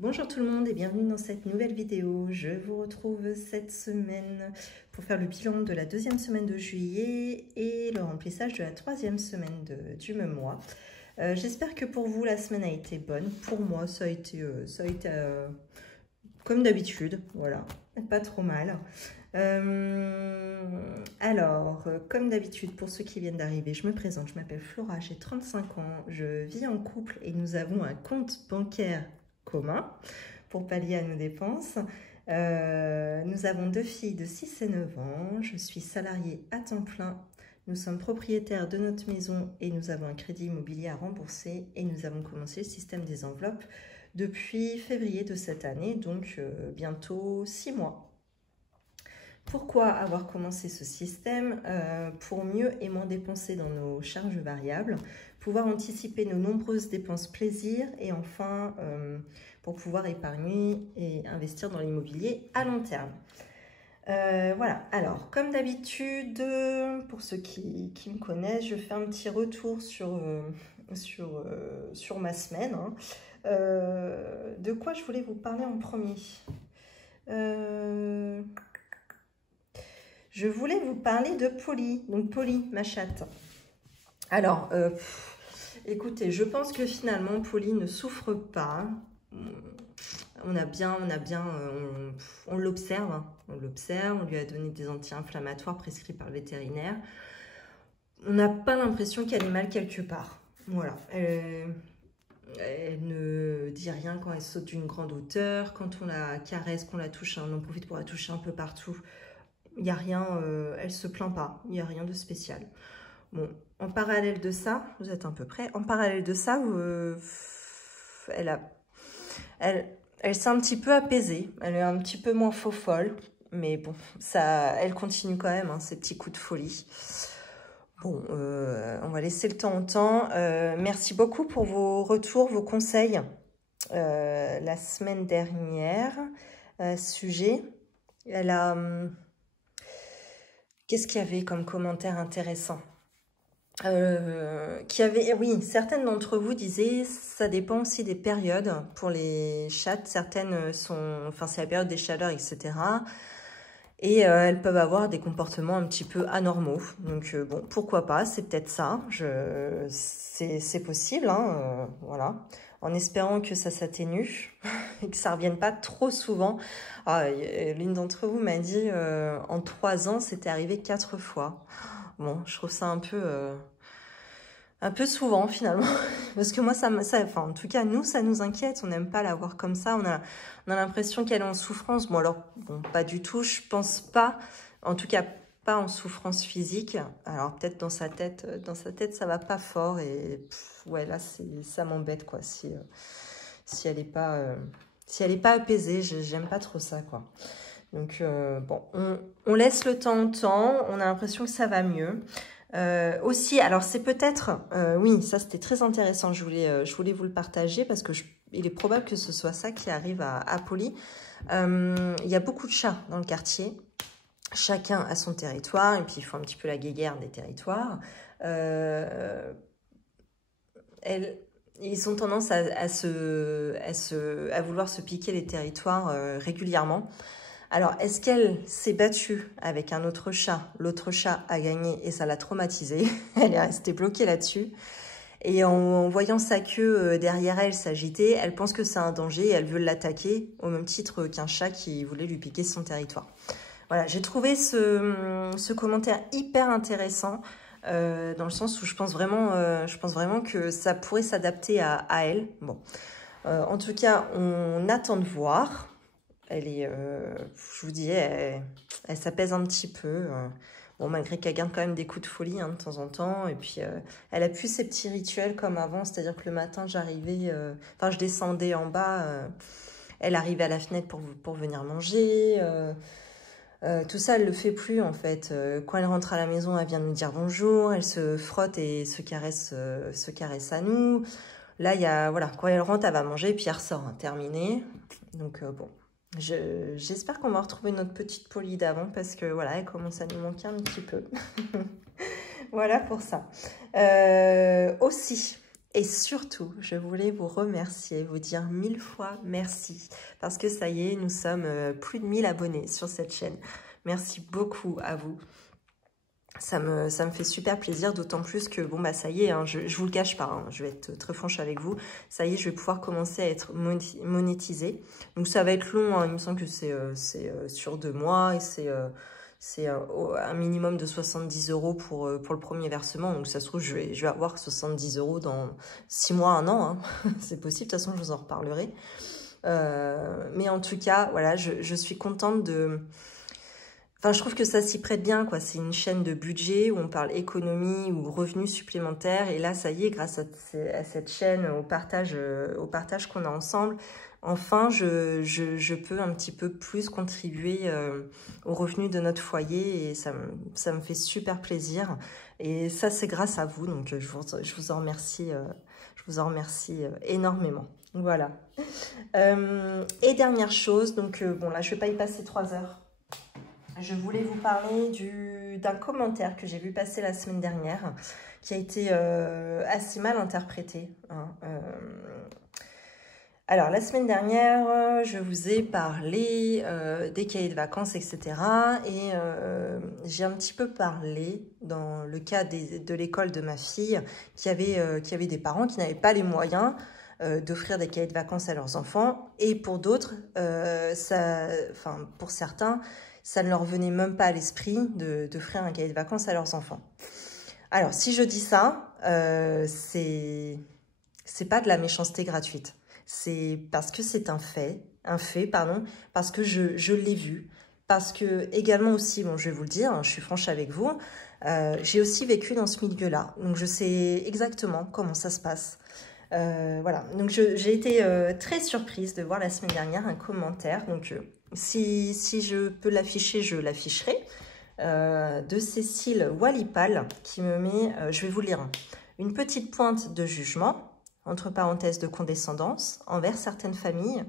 Bonjour tout le monde et bienvenue dans cette nouvelle vidéo. Je vous retrouve cette semaine pour faire le bilan de la deuxième semaine de juillet et le remplissage de la troisième semaine du même mois. J'espère que pour vous la semaine a été bonne. Pour moi ça a été comme d'habitude, voilà, pas trop mal. Alors, comme d'habitude, pour ceux qui viennent d'arriver, je me présente, je m'appelle Flora, j'ai 35 ans, je vis en couple et nous avons un compte bancaire commun pour pallier à nos dépenses. Nous avons deux filles de 6 et 9 ans, je suis salariée à temps plein, nous sommes propriétaires de notre maison et nous avons un crédit immobilier à rembourser et nous avons commencé le système des enveloppes depuis février de cette année, donc bientôt 6 mois. Pourquoi avoir commencé ce système? Pour mieux et moins dépenser dans nos charges variables, pouvoir anticiper nos nombreuses dépenses plaisir et enfin pour pouvoir épargner et investir dans l'immobilier à long terme. Voilà, alors comme d'habitude, pour ceux qui me connaissent, je fais un petit retour sur ma semaine. De quoi je voulais vous parler en premier? Je voulais vous parler de Polly, donc Polly, ma chatte. Alors, écoutez, je pense que finalement, Polly ne souffre pas. On l'observe, on lui a donné des anti-inflammatoires prescrits par le vétérinaire. On n'a pas l'impression qu'elle est mal quelque part. Voilà, elle ne dit rien quand elle saute d'une grande hauteur, quand on la caresse, qu'on la touche, on en profite pour la toucher un peu partout. Il n'y a rien, elle se plaint pas, il n'y a rien de spécial. Bon, en parallèle de ça, vous êtes un peu près, en parallèle de ça, elle s'est un petit peu apaisée, elle est un petit peu moins faux-folle, mais bon, ça, elle continue quand même, hein, ses petits coups de folie. Bon, on va laisser le temps au temps. Merci beaucoup pour vos retours, vos conseils la semaine dernière. Sujet, elle a... Qu'est-ce qu'il y avait comme commentaire intéressant? Oui, certaines d'entre vous disaient, ça dépend aussi des périodes pour les chattes. Certaines sont, enfin c'est la période des chaleurs, etc. Et elles peuvent avoir des comportements un petit peu anormaux. Donc bon, pourquoi pas, c'est peut-être ça. C'est possible, hein, voilà. En espérant que ça s'atténue et que ça revienne pas trop souvent. L'une d'entre vous m'a dit en 3 ans, c'était arrivé 4 fois. Bon, je trouve ça un peu souvent finalement, parce que moi, enfin, en tout cas, nous, ça nous inquiète. On n'aime pas la voir comme ça. On a l'impression qu'elle est en souffrance. Bon, alors, bon, pas du tout. Je pense pas, en tout cas, pas en souffrance physique. Alors peut-être dans sa tête, ça va pas fort et ouais, là, ça m'embête quoi. Si elle est pas, apaisée, j'aime pas trop ça quoi. Donc bon, on laisse le temps au temps. On a l'impression que ça va mieux. Aussi, alors c'est peut-être, oui, ça c'était très intéressant, je voulais vous le partager parce que il est probable que ce soit ça qui arrive à Polly. Il y a beaucoup de chats dans le quartier, chacun a son territoire et puis il faut un petit peu la guéguerre des territoires. Ils ont tendance à vouloir se piquer les territoires régulièrement. Alors, est-ce qu'elle s'est battue avec un autre chat? L'autre chat a gagné et ça l'a traumatisée. Elle est restée bloquée là-dessus. Et en voyant sa queue derrière elle s'agiter, elle pense que c'est un danger et elle veut l'attaquer au même titre qu'un chat qui voulait lui piquer son territoire. Voilà, j'ai trouvé ce commentaire hyper intéressant dans le sens où je pense vraiment que ça pourrait s'adapter à elle. Bon, en tout cas, on attend de voir. Elle est, je vous dis, elle s'apaise un petit peu. Bon, malgré qu'elle garde quand même des coups de folie hein, de temps en temps. Et puis, elle a plus ses petits rituels comme avant. C'est-à-dire que le matin, je descendais en bas. Elle arrivait à la fenêtre pour venir manger. Tout ça, elle le fait plus en fait. Quand elle rentre à la maison, elle vient nous dire bonjour. Elle se frotte et se caresse à nous. Là, voilà, quand elle rentre, elle va manger. Puis elle ressort, hein, terminé. Donc, bon. J'espère qu'on va retrouver notre petite Polly d'avant parce que voilà, elle commence à nous manquer un petit peu. Voilà pour ça. Aussi, Et surtout, je voulais vous remercier, vous dire 1000 fois merci. Parce que ça y est, nous sommes plus de 1000 abonnés sur cette chaîne. Merci beaucoup à vous. Ça me fait super plaisir, d'autant plus que, bon, bah ça y est, hein, je vous le cache pas, hein, je vais être très franche avec vous. Ça y est, je vais pouvoir commencer à être monétisée. Donc ça va être long, hein, il me semble que c'est sur 2 mois et c'est un minimum de 70 € pour le premier versement. Donc ça se trouve, je vais avoir 70 € dans 6 mois, 1 an. Hein. C'est possible, de toute façon, je vous en reparlerai. Mais en tout cas, voilà, je suis contente de... Enfin, je trouve que ça s'y prête bien, quoi. C'est une chaîne de budget où on parle économie ou revenus supplémentaires. Et là, ça y est, grâce à cette chaîne, au partage qu'on a ensemble, enfin, je peux un petit peu plus contribuer aux revenus de notre foyer. Et ça me fait super plaisir. Et ça, c'est grâce à vous. Donc, je vous en remercie, énormément. Voilà. Et dernière chose, donc, bon, là, je ne vais pas y passer 3 heures. Je voulais vous parler d'un commentaire que j'ai vu passer la semaine dernière, qui a été assez mal interprété. Hein. Alors, la semaine dernière, je vous ai parlé des cahiers de vacances, etc. Et j'ai un petit peu parlé, dans le cas de l'école de ma fille, qui avait des parents qui n'avaient pas les moyens d'offrir des cahiers de vacances à leurs enfants. Et pour d'autres, pour certains, ça ne leur venait même pas à l'esprit d'offrir un cahier de vacances à leurs enfants. Alors, si je dis ça, c'est pas de la méchanceté gratuite. C'est parce que c'est un fait, parce que je l'ai vu, parce que également aussi, bon, je vais vous le dire, hein, je suis franche avec vous, j'ai aussi vécu dans ce milieu-là, donc je sais exactement comment ça se passe. Voilà, donc j'ai été très surprise de voir la semaine dernière un commentaire, donc si je peux l'afficher, je l'afficherai, de Cécile Walipal qui me met, je vais vous lire, une petite pointe de jugement, entre parenthèses de condescendance, envers certaines familles.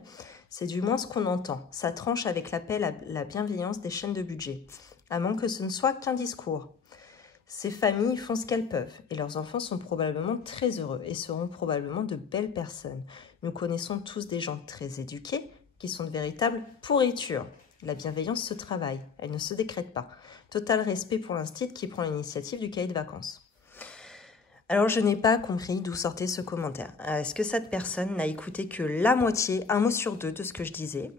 C'est du moins ce qu'on entend. Ça tranche avec l'appel à la bienveillance des chaînes de budget, à moins que ce ne soit qu'un discours. Ces familles font ce qu'elles peuvent et leurs enfants sont probablement très heureux et seront probablement de belles personnes. Nous connaissons tous des gens très éduqués qui sont de véritables pourritures. La bienveillance se travaille, elle ne se décrète pas. Total respect pour l'instit qui prend l'initiative du cahier de vacances. Alors, je n'ai pas compris d'où sortait ce commentaire. Est-ce que cette personne n'a écouté que la moitié, 1 mot sur 2 de ce que je disais?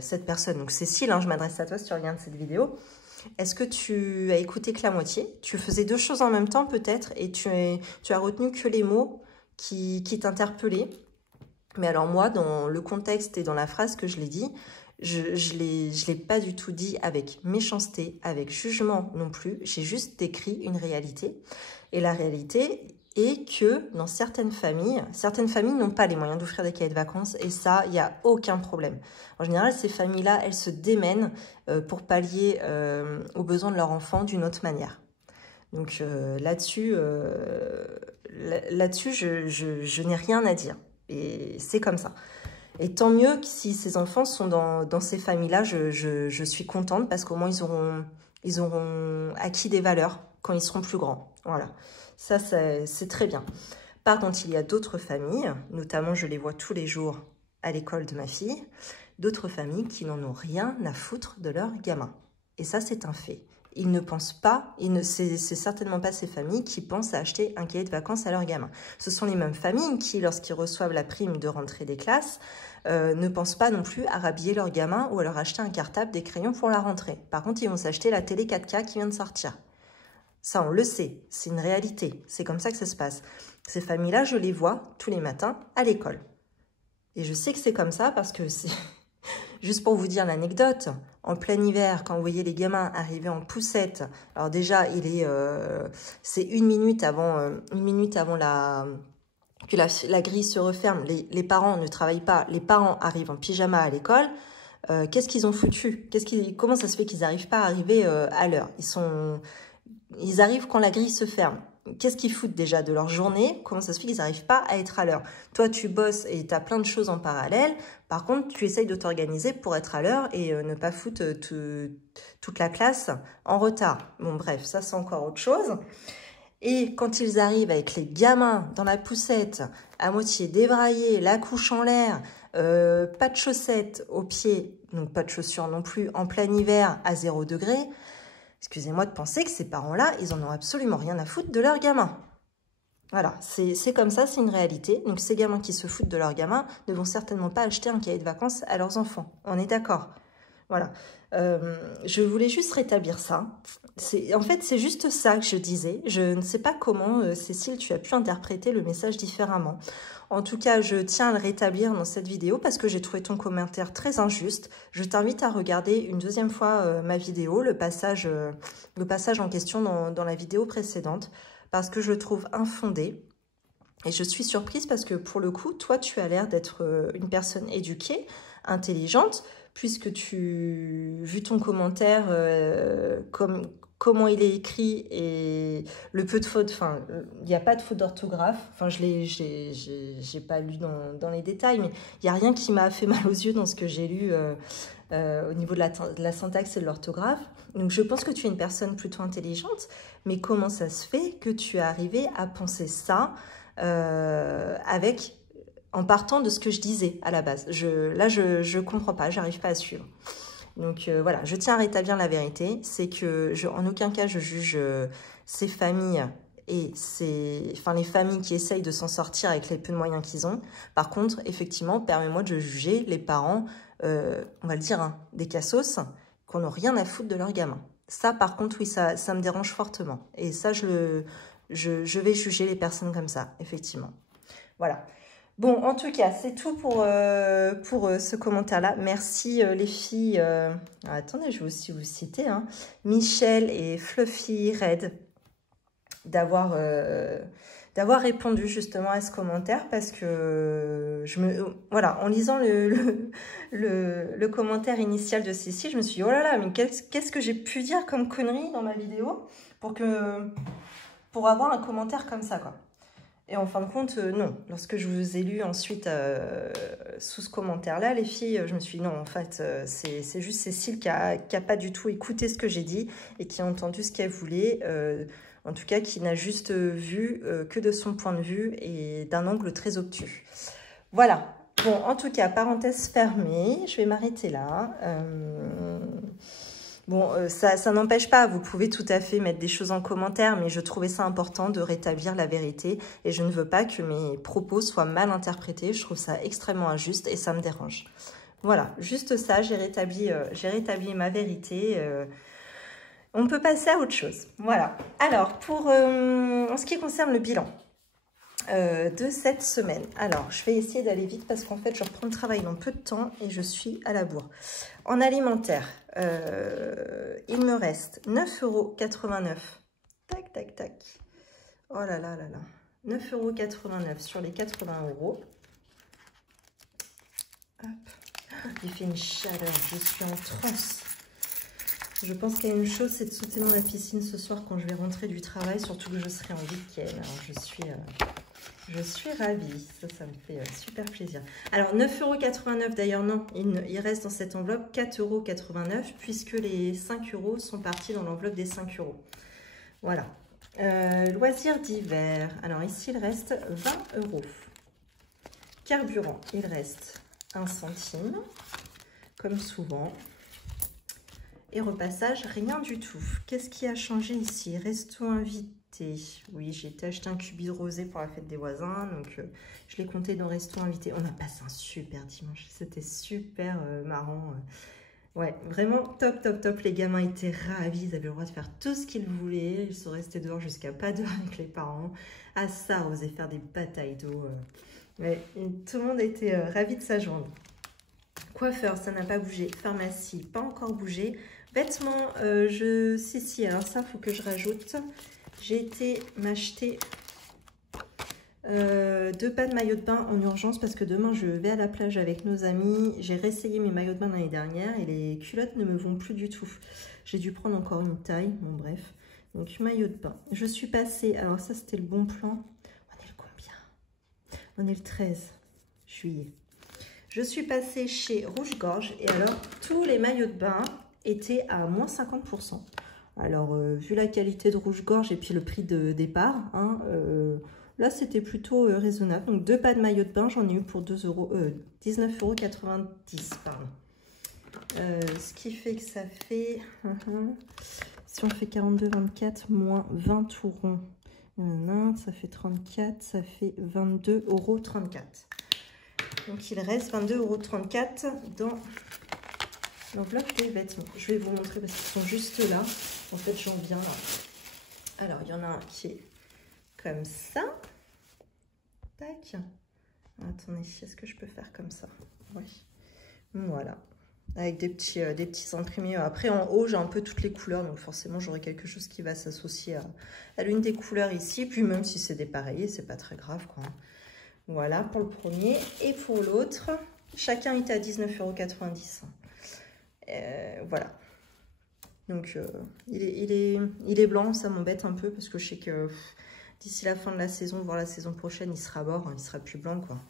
Cette personne, donc Cécile, hein, je m'adresse à toi si tu regardes cette vidéo. Est-ce que tu as écouté que la moitié? Tu faisais 2 choses en même temps peut-être et tu as retenu que les mots qui t'interpellaient. Mais alors moi, dans le contexte et dans la phrase que je l'ai dit, je l'ai pas du tout dit avec méchanceté, avec jugement non plus. J'ai juste décrit une réalité. Et la réalité est que dans certaines familles n'ont pas les moyens d'offrir des cahiers de vacances. Et ça, il n'y a aucun problème. En général, ces familles-là, elles se démènent pour pallier aux besoins de leur enfant d'une autre manière. Donc là-dessus, je n'ai rien à dire. Et c'est comme ça. Et tant mieux que si ces enfants sont dans ces familles-là, je suis contente parce qu'au moins ils auront acquis des valeurs quand ils seront plus grands. Voilà, ça c'est très bien. Par contre, il y a d'autres familles, notamment je les vois tous les jours à l'école de ma fille, d'autres familles qui n'en ont rien à foutre de leurs gamins. Et ça, c'est un fait. Ils ne pensent pas, c'est certainement pas ces familles qui pensent à acheter un cahier de vacances à leurs gamins. Ce sont les mêmes familles qui, lorsqu'ils reçoivent la prime de rentrée des classes, ne pensent pas non plus à rhabiller leurs gamins ou à leur acheter un cartable, des crayons pour la rentrée. Par contre, ils vont s'acheter la télé 4K qui vient de sortir. Ça, on le sait, c'est une réalité. C'est comme ça que ça se passe. Ces familles-là, je les vois tous les matins à l'école. Et je sais que c'est comme ça parce que c'est... Juste pour vous dire l'anecdote, en plein hiver, quand vous voyez les gamins arriver en poussette, alors déjà, c'est 1 minute avant, que la grille se referme. Les parents ne travaillent pas, les parents arrivent en pyjama à l'école. Qu'est-ce qu'ils ont foutu? Comment ça se fait qu'ils n'arrivent pas à arriver à l'heure? Ils arrivent quand la grille se ferme. Qu'est-ce qu'ils foutent déjà de leur journée? Comment ça se fait qu'ils n'arrivent pas à être à l'heure? Toi, tu bosses et tu as plein de choses en parallèle. Par contre, tu essayes de t'organiser pour être à l'heure et ne pas foutre toute la classe en retard. Bon, bref, ça, c'est encore autre chose. Et quand ils arrivent avec les gamins dans la poussette, à moitié débraillés, la couche en l'air, pas de chaussettes aux pieds, donc pas de chaussures non plus, en plein hiver à 0 degré, excusez-moi de penser que ces parents-là, ils en ont absolument rien à foutre de leurs gamins. Voilà, c'est comme ça, c'est une réalité. Donc ces gamins qui se foutent de leurs gamins ne vont certainement pas acheter un cahier de vacances à leurs enfants. On est d'accord? Voilà. Je voulais juste rétablir ça. En fait, c'est juste ça que je disais. Je ne sais pas comment, Cécile, tu as pu interpréter le message différemment. En tout cas, je tiens à le rétablir dans cette vidéo parce que j'ai trouvé ton commentaire très injuste. Je t'invite à regarder une deuxième fois ma vidéo, le passage en question dans la vidéo précédente, parce que je le trouve infondé. Et je suis surprise parce que pour le coup, toi, tu as l'air d'être une personne éduquée, intelligente, puisque vu ton commentaire, comment il est écrit et le peu de fautes, enfin, il n'y a pas de faute d'orthographe, enfin, j'ai pas lu dans les détails, mais il n'y a rien qui m'a fait mal aux yeux dans ce que j'ai lu au niveau de la syntaxe et de l'orthographe. Donc, je pense que tu es une personne plutôt intelligente, mais comment ça se fait que tu es arrivé à penser ça en partant de ce que je disais à la base? Là, je comprends pas, j'arrive pas à suivre. Donc voilà, je tiens à rétablir la vérité, c'est que en aucun cas je juge ces familles et les familles qui essayent de s'en sortir avec les peu de moyens qu'ils ont. Par contre, effectivement, permets-moi de juger les parents, on va le dire, hein, des cassos, qui n'ont rien à foutre de leurs gamins. Ça, par contre, oui, ça me dérange fortement. Et ça, je vais juger les personnes comme ça, effectivement. Voilà. Bon, en tout cas, c'est tout pour ce commentaire-là. Merci les filles. Attendez, je vais aussi vous citer. Hein, Michel et Fluffy Red d'avoir répondu justement à ce commentaire parce que voilà, en lisant le commentaire initial de Cécile, je me suis dit, oh là là, mais qu'est-ce que j'ai pu dire comme connerie dans ma vidéo pour avoir un commentaire comme ça, quoi. Et en fin de compte, non. Lorsque je vous ai lu ensuite sous ce commentaire-là, les filles, je me suis dit non, en fait, c'est juste Cécile qui a pas du tout écouté ce que j'ai dit et qui a entendu ce qu'elle voulait. En tout cas, qui n'a juste vu que de son point de vue et d'un angle très obtus. Voilà. Bon, en tout cas, parenthèse fermée. Je vais m'arrêter là. Bon, ça n'empêche pas, vous pouvez tout à fait mettre des choses en commentaire, mais je trouvais ça important de rétablir la vérité et je ne veux pas que mes propos soient mal interprétés. Je trouve ça extrêmement injuste et ça me dérange. Voilà, juste ça, j'ai rétabli ma vérité. On peut passer à autre chose. Voilà. Alors, en ce qui concerne le bilan de cette semaine. Alors, je vais essayer d'aller vite parce qu'en fait, je reprends le travail dans peu de temps et je suis à la bourre. En alimentaire, il me reste 9,89 €. Tac, tac, tac. Oh là là là là. 9,89 € sur les 80 €. Hop. Il fait une chaleur, je suis en transe. Je pense qu'il y a une chose, c'est de sauter dans la piscine ce soir quand je vais rentrer du travail, surtout que je serai en week-end. Alors, je suis ravie, ça me fait super plaisir. Alors 9,89 € d'ailleurs, non, il reste dans cette enveloppe 4,89 € puisque les 5 € sont partis dans l'enveloppe des 5 €. Voilà. Loisirs d'hiver, alors ici il reste 20 €. Carburant, il reste 1 centime, comme souvent. Et repassage, rien du tout. Qu'est-ce qui a changé ici? Resto invité. Oui, j'ai été acheter un cubi de rosé pour la fête des voisins. Donc, je l'ai compté dans resto invité. On a passé un super dimanche. C'était super marrant. Ouais, vraiment top, top, top. Les gamins étaient ravis. Ils avaient le droit de faire tout ce qu'ils voulaient. Ils sont restés dehors jusqu'à pas d'heure avec les parents. À ça, on osait faire des batailles d'eau. Ouais, tout le monde était ravi de sa journée. Coiffeur, ça n'a pas bougé. Pharmacie, pas encore bougé. Vêtements, si, alors ça, il faut que je rajoute. J'ai été m'acheter 2 paires de maillots de bain en urgence parce que demain, je vais à la plage avec nos amis. J'ai réessayé mes maillots de bain l'année dernière et les culottes ne me vont plus du tout. J'ai dû prendre encore une taille. Bon, bref. Donc, maillot de bain. Je suis passée, alors ça, c'était le bon plan. On est le combien? On est le 13 juillet. Je suis passée chez Rouge Gorge et alors, tous les maillots de bain étaient à moins 50%. Alors, vu la qualité de rouge-gorge et puis le prix de départ, hein, là, c'était plutôt raisonnable. Donc, 2 pas de maillot de bain, j'en ai eu pour 19,90 €, pardon. Ce qui fait que ça fait... si on fait 42,24 moins 20 tout rond, ça fait 34, ça fait 22,34 €. Donc, il reste 22,34 € dans l'enveloppe des vêtements. Je vais vous montrer parce qu'ils sont juste là. En fait, j'en viens là. Alors, il y en a un qui est comme ça. Tac. Attendez, est-ce que je peux faire comme ça? Oui. Voilà. Avec des petits imprimés. Après, en haut, j'ai un peu toutes les couleurs. Donc, forcément, j'aurai quelque chose qui va s'associer à l'une des couleurs ici. Puis, même si c'est dépareillé, c'est pas très grave, quoi. Voilà pour le premier. Et pour l'autre, chacun était à 19,90 €. Voilà. Donc, il est blanc. Ça m'embête un peu parce que je sais que d'ici la fin de la saison, voire la saison prochaine, il sera mort. Il sera plus blanc, quoi.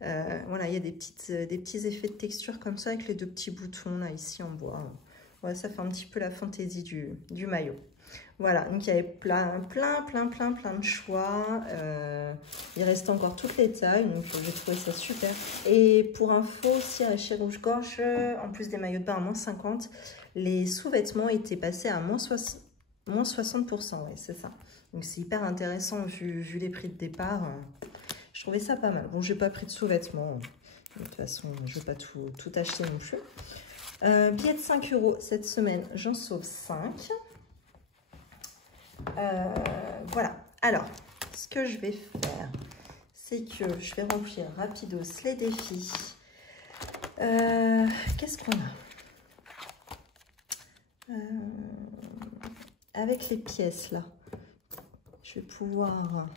Voilà, il y a des petits effets de texture comme ça avec les 2 petits boutons là ici en bois. Voilà, ça fait un petit peu la fantaisie du maillot. Voilà, donc il y avait plein de choix. Il reste encore toutes les tailles, donc j'ai trouvé ça super. Et pour info, aussi chez Rouge Gorge, en plus des maillots de bain à moins 50, les sous-vêtements étaient passés à moins 60%, ouais, c'est ça. Donc c'est hyper intéressant vu les prix de départ. Je trouvais ça pas mal. Bon, j'ai pas pris de sous-vêtements. De toute façon, je ne vais pas tout acheter non plus. Billet de 5 € cette semaine, j'en sauve 5. Voilà. Alors, ce que je vais faire, c'est que je vais remplir rapidos les défis. Qu'est-ce qu'on a avec les pièces là, je vais pouvoir...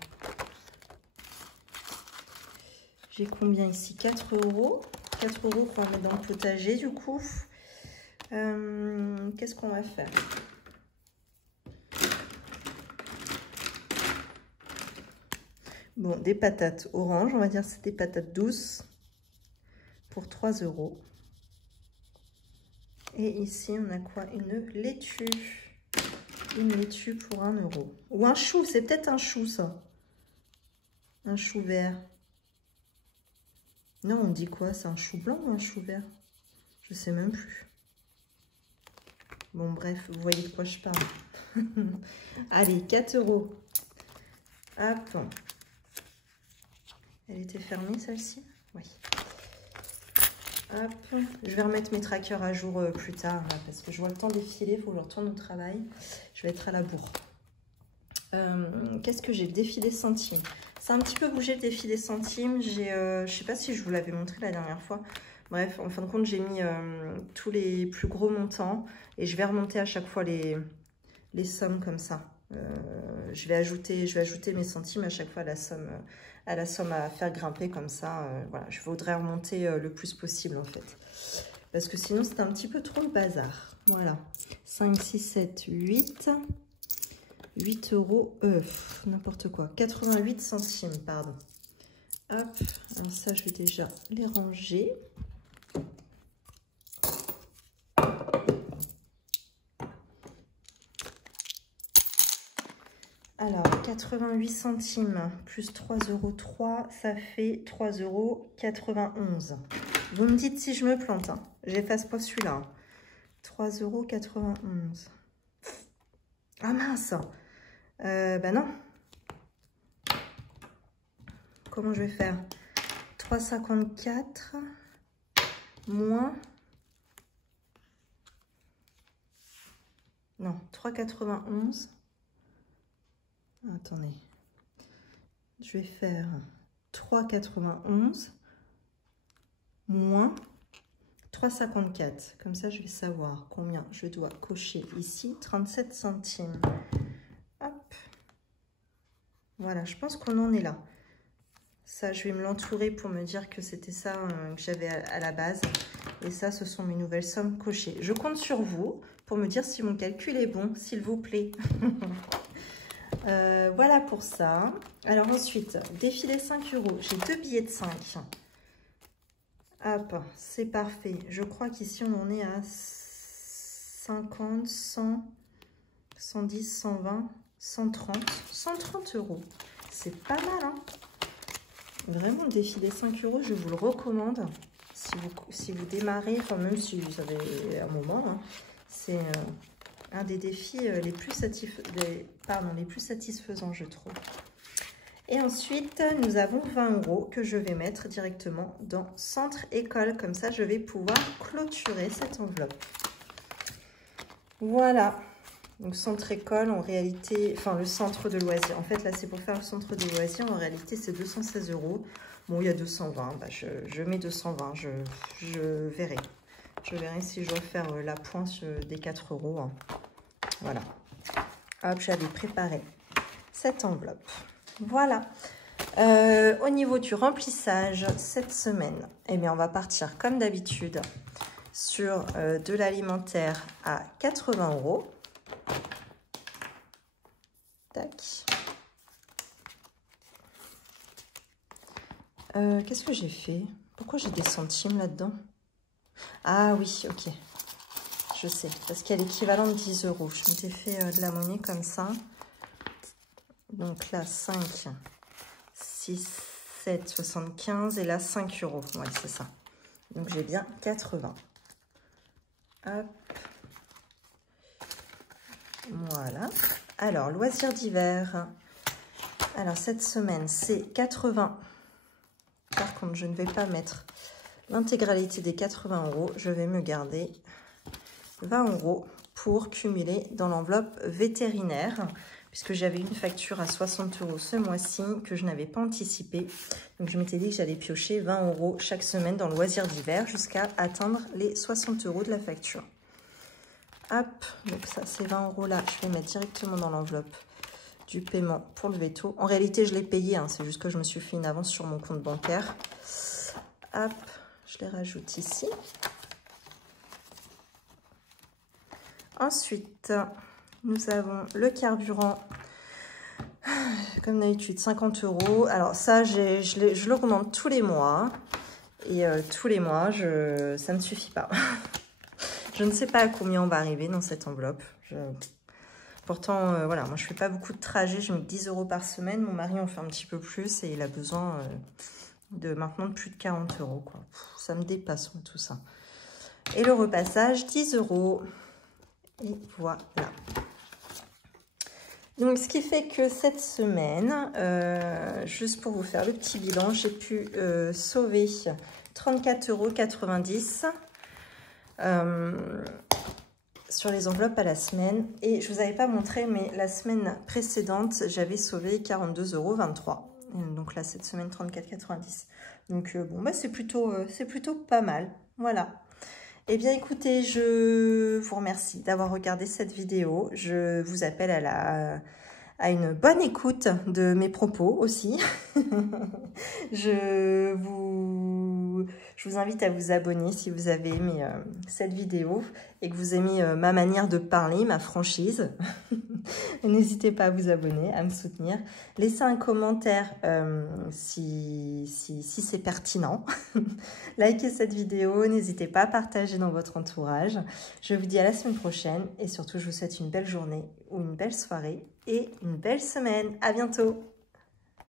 J'ai combien ici? 4 €. 4 € qu'on va mettre dans le potager du coup. Qu'est-ce qu'on va faire? Bon, des patates oranges, on va dire c'est des patates douces pour 3 €. Et ici, on a quoi? Une laitue. Une laitue pour 1 €. Ou un chou, c'est peut-être un chou ça. Un chou vert. Non, on dit quoi? C'est un chou blanc ou un chou vert? Je sais même plus. Bon, bref, vous voyez de quoi je parle. Allez, 4 €. Hop. Elle était fermée, celle-ci? Oui. Hop. Je vais remettre mes trackers à jour plus tard, là, parce que je vois le temps défiler. Il faut que je retourne au travail. Je vais être à la bourre. Qu'est-ce que j'ai? Le défi des centimes. Ça a un petit peu bougé le défi des centimes. Je sais pas si je vous l'avais montré la dernière fois. Bref, en fin de compte, j'ai mis tous les plus gros montants et je vais remonter à chaque fois les sommes comme ça. Je vais ajouter mes centimes à chaque fois à la somme à faire grimper comme ça. Voilà, je voudrais remonter le plus possible en fait. Parce que sinon, c'est un petit peu trop le bazar. Voilà. 5, 6, 7, 8. 8 €, n'importe quoi, 88 centimes, pardon. Hop, alors ça, je vais déjà les ranger. Alors, 88 centimes plus 3,03 €, ça fait 3,91 €. Vous me dites si je me plante, hein. J'efface pas celui-là. 3,91 €. Ah mince! Bah non. Comment je vais faire? 3,54 moins... Non, 3,91. Attendez. Je vais faire 3,91 moins 3,54. Comme ça, je vais savoir combien je dois cocher ici. 37 centimes. Hop. Voilà, je pense qu'on en est là. Ça, je vais me l'entourer pour me dire que c'était ça que j'avais à la base. Et ça, ce sont mes nouvelles sommes cochées. Je compte sur vous pour me dire si mon calcul est bon, s'il vous plaît. Voilà pour ça. Alors ensuite, défilé 5 €. J'ai 2 billets de 5. Hop, c'est parfait. Je crois qu'ici, on en est à 50, 100... 110, 120, 130, 130 euros. C'est pas mal, hein. Vraiment, le défi des 5 euros, je vous le recommande. Si vous démarrez, enfin même si vous avez un moment, hein, c'est un des défis les plus satisfaisants, je trouve. Et ensuite, nous avons 20 euros que je vais mettre directement dans Centre École. Comme ça, je vais pouvoir clôturer cette enveloppe. Voilà. Donc, Centre École, en réalité, enfin, le centre de loisirs. En fait, là, c'est pour faire le centre de loisirs. En réalité, c'est 216 euros. Bon, il y a 220. Bah, je mets 220. Je verrai. Je verrai si je dois faire la pointe des 4 euros. Hein. Voilà. Hop, j'avais préparé cette enveloppe. Voilà. Au niveau du remplissage, cette semaine, eh bien, on va partir comme d'habitude sur de l'alimentaire à 80 euros. Tac. Qu'est-ce que j'ai fait? Pourquoi j'ai des centimes là-dedans? Ah oui, ok. Je sais, parce qu'il y a l'équivalent de 10 euros. Je m'étais fait de la monnaie comme ça. Donc là, 5, 6, 7, 75. Et là, 5 euros. Ouais, c'est ça. Donc j'ai bien 80. Hop. Voilà. Alors, loisirs d'hiver. Alors, cette semaine, c'est 80. Par contre, je ne vais pas mettre l'intégralité des 80 euros. Je vais me garder 20 euros pour cumuler dans l'enveloppe vétérinaire, puisque j'avais une facture à 60 euros ce mois-ci que je n'avais pas anticipé. Donc, je m'étais dit que j'allais piocher 20 euros chaque semaine dans le loisir d'hiver jusqu'à atteindre les 60 euros de la facture. Hop, donc ça, ces 20 euros là, je vais mettre directement dans l'enveloppe du paiement pour le veto. En réalité, je l'ai payé, hein, c'est juste que je me suis fait une avance sur mon compte bancaire. Hop, je les rajoute ici. Ensuite, nous avons le carburant, comme d'habitude, 50 euros. Alors ça, je l'augmente tous les mois. Et tous les mois, ça ne suffit pas. Je ne sais pas à combien on va arriver dans cette enveloppe. Pourtant, voilà, moi je fais pas beaucoup de trajets, je mets 10 euros par semaine. Mon mari en fait un petit peu plus et il a besoin maintenant de plus de 40 euros, quoi. Ça me dépasse, moi, tout ça. Et le repassage, 10 euros. Et voilà. Donc, ce qui fait que cette semaine, juste pour vous faire le petit bilan, j'ai pu sauver 34,90 €. Sur les enveloppes à la semaine. Et je ne vous avais pas montré, mais la semaine précédente, j'avais sauvé 42,23 €. Donc là, cette semaine, 34,90 €. Donc bon, bah, c'est plutôt pas mal. Voilà. Eh bien, écoutez, je vous remercie d'avoir regardé cette vidéo. Je vous appelle à une bonne écoute de mes propos aussi. Je vous invite à vous abonner si vous avez aimé cette vidéo et que vous aimez ma manière de parler, ma franchise. N'hésitez pas à vous abonner, à me soutenir. Laissez un commentaire si c'est pertinent. Likez cette vidéo, n'hésitez pas à partager dans votre entourage. Je vous dis à la semaine prochaine et surtout je vous souhaite une belle journée ou une belle soirée et une belle semaine. À bientôt!